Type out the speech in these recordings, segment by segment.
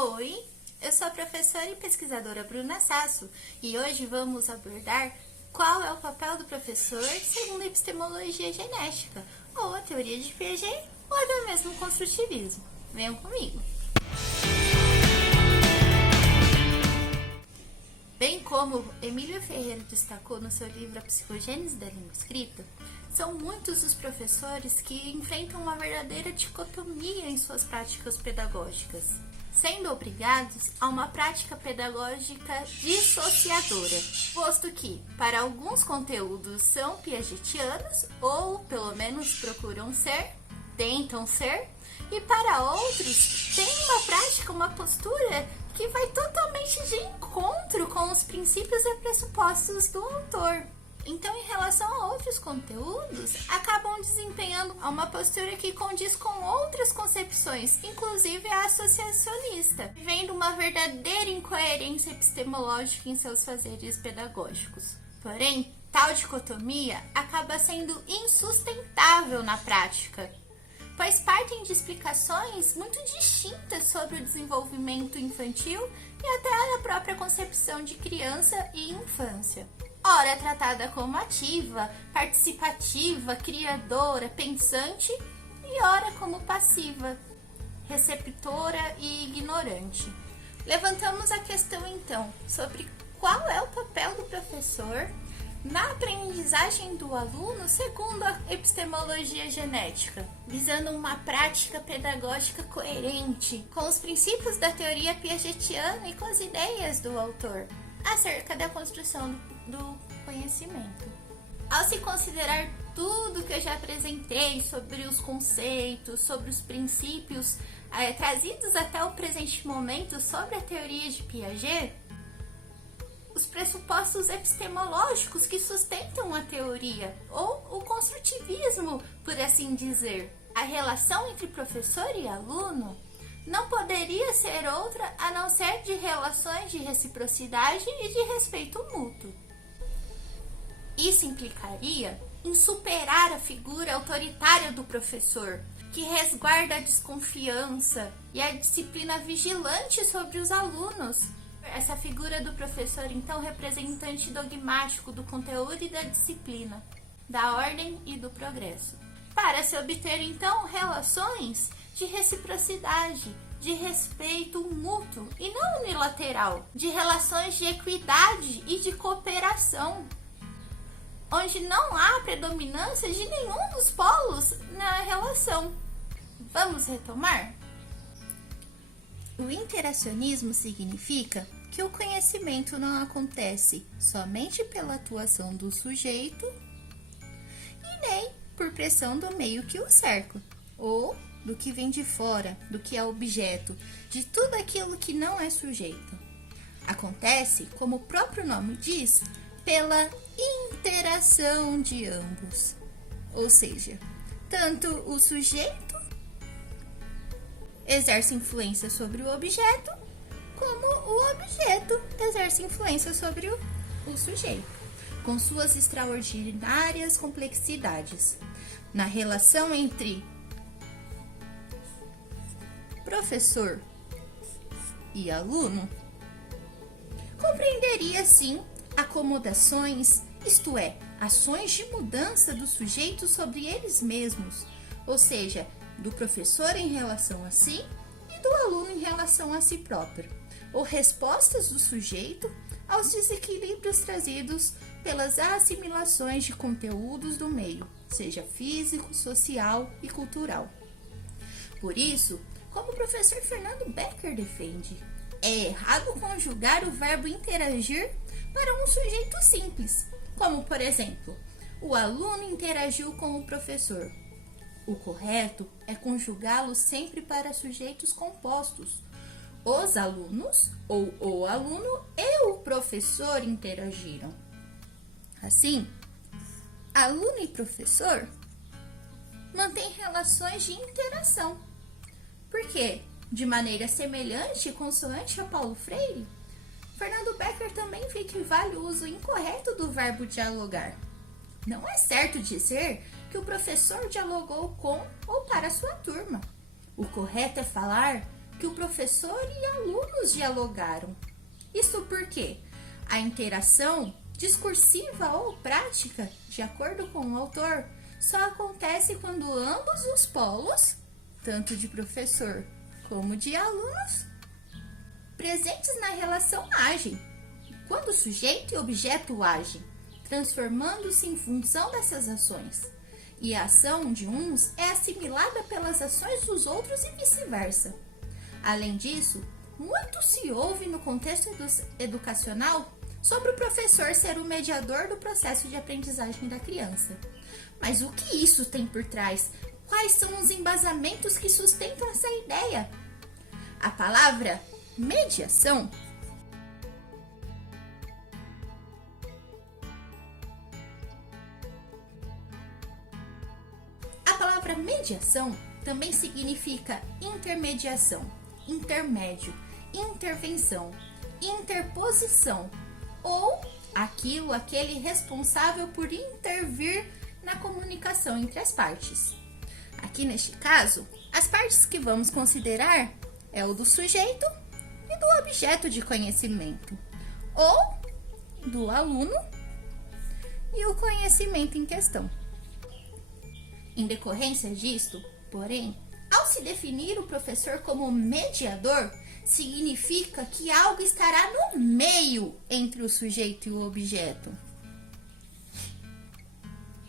Oi, eu sou a professora e pesquisadora Bruna Sasso e hoje vamos abordar qual é o papel do professor segundo a epistemologia genética, ou a teoria de Piaget, ou até mesmo o construtivismo. Venham comigo! Bem como Emílio Ferreira destacou no seu livro A Psicogênese da Língua Escrita, são muitos os professores que enfrentam uma verdadeira dicotomia em suas práticas pedagógicas, sendo obrigados a uma prática pedagógica dissociadora, posto que, para alguns conteúdos são piagetianos, ou pelo menos procuram ser, tentam ser, e para outros tem uma prática, uma postura que vai totalmente de encontro com os princípios e pressupostos do autor. Então, em relação a outros conteúdos, acabam desempenhando uma postura que condiz com outras concepções, inclusive a associacionista, vivendo uma verdadeira incoerência epistemológica em seus fazeres pedagógicos. Porém, tal dicotomia acaba sendo insustentável na prática, pois partem de explicações muito distintas sobre o desenvolvimento infantil e até a própria concepção de criança e infância. Ora tratada como ativa, participativa, criadora, pensante, e ora como passiva, receptora e ignorante. Levantamos a questão então sobre qual é o papel do professor na aprendizagem do aluno segundo a epistemologia genética, visando uma prática pedagógica coerente com os princípios da teoria piagetiana e com as ideias do autor acerca da construção do conhecimento. Ao se considerar tudo que eu já apresentei sobre os conceitos, sobre os princípios trazidos até o presente momento sobre a teoria de Piaget, os pressupostos epistemológicos que sustentam a teoria, ou o construtivismo, por assim dizer, a relação entre professor e aluno não poderia ser outra a não ser de relações de reciprocidade e de respeito mútuo. Isso implicaria em superar a figura autoritária do professor, que resguarda a desconfiança e a disciplina vigilante sobre os alunos. Essa figura do professor, então, representante dogmático do conteúdo e da disciplina, da ordem e do progresso, para se obter, então, relações de reciprocidade, de respeito mútuo e não unilateral, de relações de equidade e de cooperação, onde não há predominância de nenhum dos polos na relação. Vamos retomar? O interacionismo significa que o conhecimento não acontece somente pela atuação do sujeito e nem por pressão do meio que o cerca, ou do que vem de fora, do que é objeto, de tudo aquilo que não é sujeito. Acontece, como o próprio nome diz, pela interação de ambos, ou seja, tanto o sujeito exerce influência sobre o objeto, como o objeto exerce influência sobre o sujeito, com suas extraordinárias complexidades. Na relação entre professor e aluno, compreenderia sim acomodações, isto é, ações de mudança do sujeito sobre eles mesmos, ou seja, do professor em relação a si e do aluno em relação a si próprio, ou respostas do sujeito aos desequilíbrios trazidos pelas assimilações de conteúdos do meio, seja físico, social e cultural. Por isso, como o professor Fernando Becker defende, é errado conjugar o verbo interagir para um sujeito simples, como, por exemplo, o aluno interagiu com o professor. O correto é conjugá-lo sempre para sujeitos compostos. Os alunos, ou o aluno e o professor interagiram. Assim, aluno e professor mantêm relações de interação. Por quê? De maneira semelhante, consoante a Paulo Freire, Fernando Becker também vê que vale o uso incorreto do verbo dialogar. Não é certo dizer que o professor dialogou com ou para sua turma. O correto é falar que o professor e alunos dialogaram. Isso porque a interação discursiva ou prática, de acordo com o autor, só acontece quando ambos os polos, tanto de professor como de alunos, presentes na relação agem. Quando sujeito e objeto agem, transformando-se em função dessas ações, e a ação de uns é assimilada pelas ações dos outros e vice-versa. Além disso, muito se ouve no contexto educacional sobre o professor ser o mediador do processo de aprendizagem da criança. Mas o que isso tem por trás? Quais são os embasamentos que sustentam essa ideia? A palavra mediação mediação também significa intermediação, intermédio, intervenção, interposição ou aquele responsável por intervir na comunicação entre as partes. Aqui neste caso, as partes que vamos considerar é o do sujeito e do objeto de conhecimento, ou do aluno e o conhecimento em questão. Em decorrência disto, porém, ao se definir o professor como mediador, significa que algo estará no meio entre o sujeito e o objeto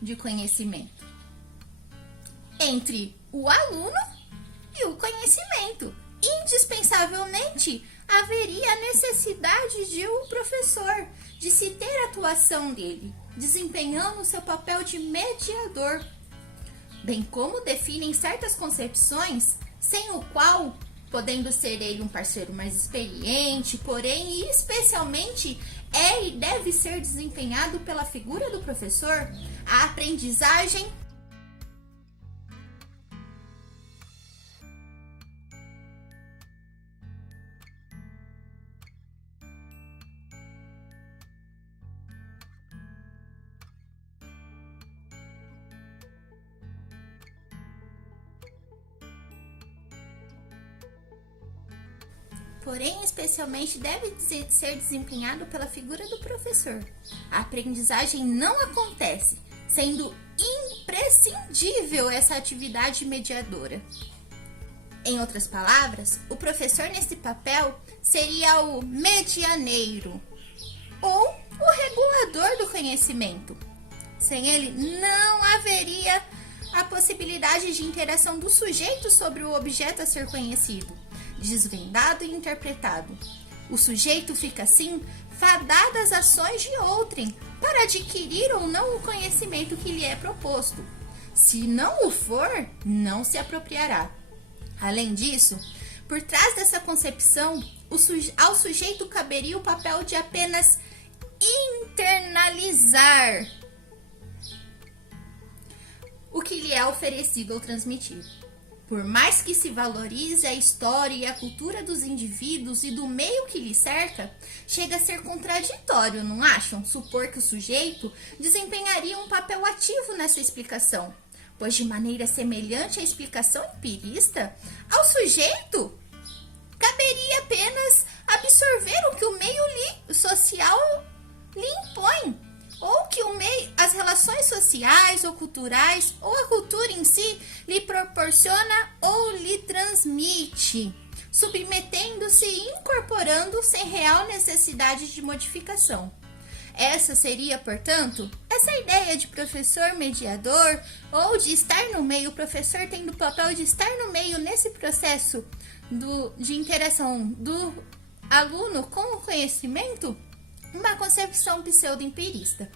de conhecimento, entre o aluno e o conhecimento. Indispensavelmente, haveria a necessidade de um professor, de se ter a atuação dele, desempenhando seu papel de mediador, bem como definem certas concepções, sem o qual, podendo ser ele um parceiro mais experiente, porém e especialmente é e deve ser desempenhado pela figura do professor, a aprendizagem porém, especialmente, deve ser desempenhado pela figura do professor. A aprendizagem não acontece, sendo imprescindível essa atividade mediadora. Em outras palavras, o professor nesse papel seria o medianeiro, ou o regulador do conhecimento. Sem ele, não haveria a possibilidade de interação do sujeito sobre o objeto a ser conhecido, desvendado e interpretado. O sujeito fica assim fadado às ações de outrem para adquirir ou não o conhecimento que lhe é proposto. Se não o for, não se apropriará. Além disso, por trás dessa concepção, ao sujeito caberia o papel de apenas internalizar o que lhe é oferecido ou transmitido. Por mais que se valorize a história e a cultura dos indivíduos e do meio que lhe cerca, chega a ser contraditório, não acham? Supor que o sujeito desempenharia um papel ativo nessa explicação, pois de maneira semelhante à explicação empirista, ao sujeito caberia apenas absorver o que o meio social lhe impõe, ou que o meio, as relações sociais ou culturais, ou a cultura em si, lhe proporciona ou lhe transmite, submetendo-se e incorporando sem real necessidade de modificação. Essa seria, portanto, essa ideia de professor mediador, ou de estar no meio, o professor tendo o papel de estar no meio nesse processo de interação do aluno com o conhecimento, uma concepção pseudo-empirista.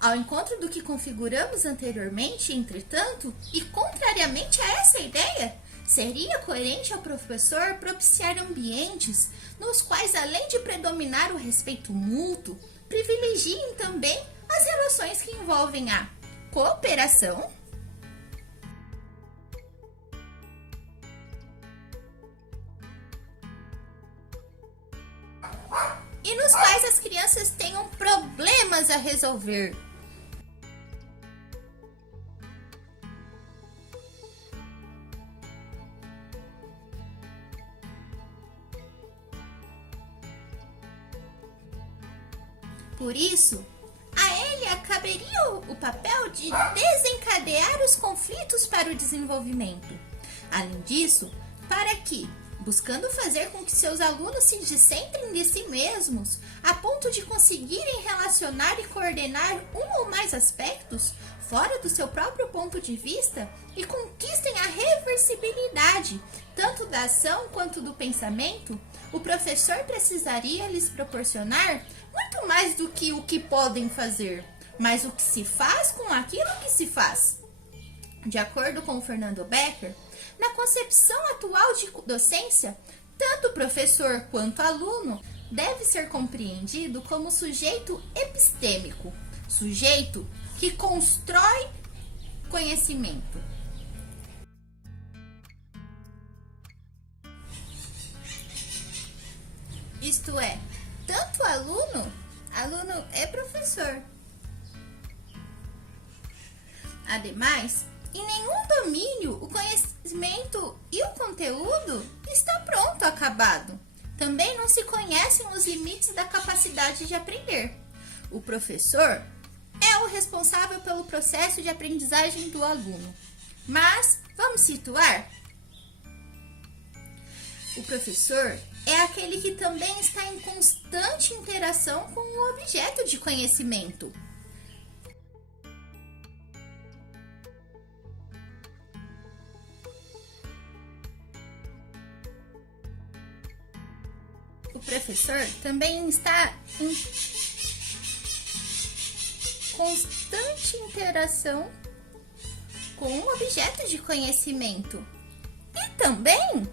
Ao encontro do que configuramos anteriormente, entretanto, e contrariamente a essa ideia, seria coerente ao professor propiciar ambientes nos quais, além de predominar o respeito mútuo, privilegiem também as relações que envolvem a cooperação, e nos quais as crianças tenham problemas a resolver. Por isso, a ele caberia o papel de desencadear os conflitos para o desenvolvimento. Além disso, para que, buscando fazer com que seus alunos se descentrem de si mesmos, a ponto de conseguirem relacionar e coordenar um ou mais aspectos fora do seu próprio ponto de vista e conquistem a reversibilidade, tanto da ação quanto do pensamento, o professor precisaria lhes proporcionar muito mais do que o que podem fazer, mas o que se faz com aquilo que se faz. De acordo com Fernando Becker, na concepção atual de docência, tanto o professor quanto o aluno deve ser compreendido como sujeito epistêmico, sujeito que constrói conhecimento. Isto é, tanto aluno é professor. Ademais, em nenhum domínio o conhecimento e o conteúdo está pronto, acabado. Também não se conhecem os limites da capacidade de aprender. O professor é o responsável pelo processo de aprendizagem do aluno. Mas, vamos situar? O professor é aquele que também está em constante interação com o objeto de conhecimento. O professor também está em constante interação com o objeto de conhecimento e também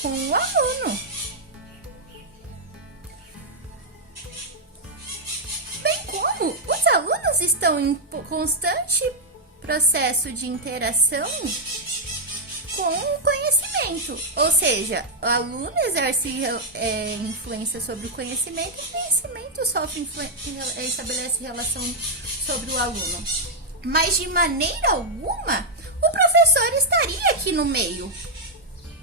com o aluno. Bem como os alunos estão em constante processo de interação com o conhecimento, ou seja, o aluno exerce influência sobre o conhecimento e o conhecimento estabelece relação sobre o aluno. Mas de maneira alguma, o professor estaria aqui no meio,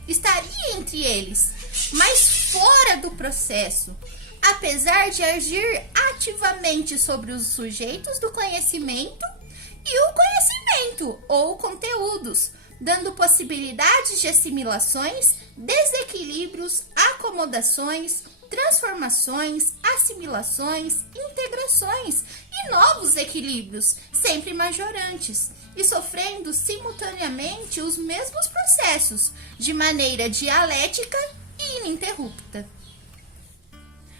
estaria entre eles, mas fora do processo, apesar de agir ativamente sobre os sujeitos do conhecimento e o conhecimento ou conteúdos, dando possibilidades de assimilações, desequilíbrios, acomodações, transformações, assimilações, integrações e novos equilíbrios, sempre majorantes, e sofrendo simultaneamente os mesmos processos, de maneira dialética e ininterrupta.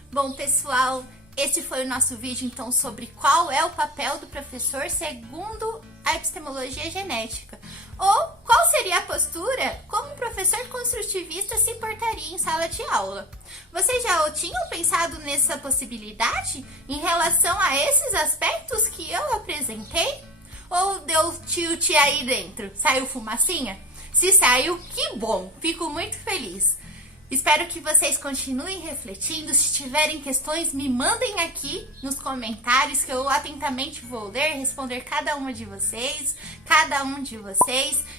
Bom, pessoal, esse foi o nosso vídeo, então, sobre qual é o papel do professor segundo a epistemologia genética. Ou qual seria a postura como um professor construtivista se portaria em sala de aula. Vocês já tinham pensado nessa possibilidade em relação a esses aspectos que eu apresentei? Ou deu tilt aí dentro? Saiu fumacinha? Se saiu, que bom! Fico muito feliz. Espero que vocês continuem refletindo. Se tiverem questões, me mandem aqui nos comentários que eu atentamente vou ler, responder cada um de vocês.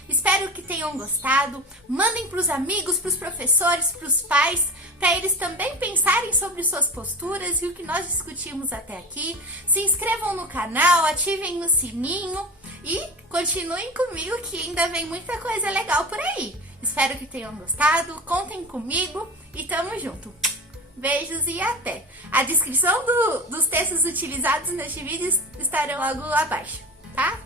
Espero que tenham gostado. Mandem para os amigos, para os professores, para os pais, para eles também pensarem sobre suas posturas e o que nós discutimos até aqui. Se inscrevam no canal, ativem o sininho e continuem comigo que ainda vem muita coisa legal por aí. Espero que tenham gostado, contem comigo e tamo junto. Beijos e até! A descrição dos textos utilizados neste vídeo estarão logo abaixo, tá?